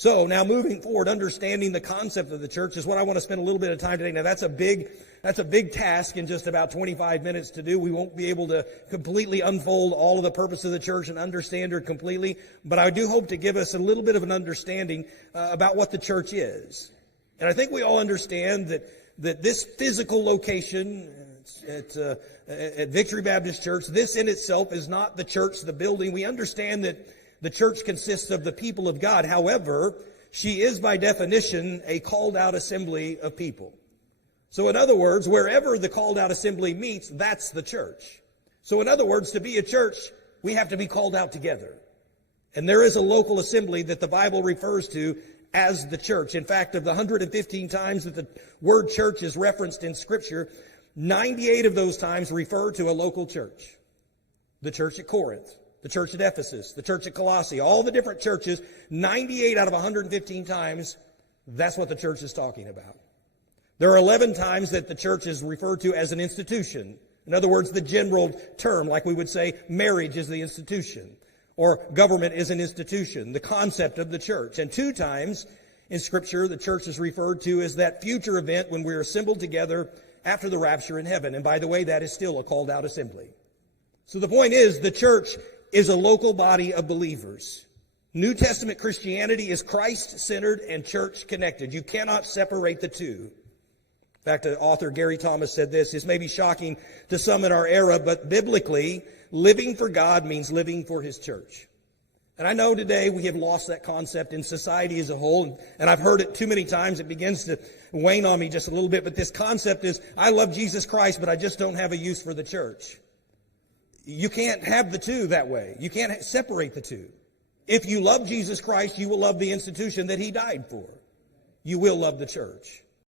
So now moving forward, understanding the concept of the church is what I want to spend a little bit of time today. Now that's a big task in just about 25 minutes to do. We won't be able to completely unfold all of the purpose of the church and understand her completely, but I do hope to give us a little bit of an understanding about what the church is. And I think we all understand that this physical location at Victory Baptist Church, this in itself is not the church, the building. We understand that the church consists of the people of God. However, she is by definition a called out assembly of people. So in other words, wherever the called out assembly meets, that's the church. So in other words, to be a church, we have to be called out together. And there is a local assembly that the Bible refers to as the church. In fact, of the 115 times that the word church is referenced in Scripture, 98 of those times refer to a local church. The church at Corinth, the church at Ephesus, the church at Colossae, all the different churches, 98 out of 115 times, that's what the church is talking about. There are 11 times that the church is referred to as an institution. In other words, the general term, like we would say, marriage is the institution, or government is an institution, the concept of the church. And 2 times in Scripture, the church is referred to as that future event when we're assembled together after the rapture in heaven. And by the way, that is still a called out assembly. So the point is, the church is a local body of believers. New Testament Christianity is Christ-centered and church-connected. You cannot separate the two. In fact, the author Gary Thomas said this: "This may be shocking to some in our era, but biblically, living for God means living for His church." And I know today we have lost that concept in society as a whole, and I've heard it too many times. It begins to wane on me just a little bit, but this concept is, I love Jesus Christ, but I just don't have a use for the church. You can't have the two that way. You can't separate the two. If you love Jesus Christ, you will love the institution that He died for. You will love the church.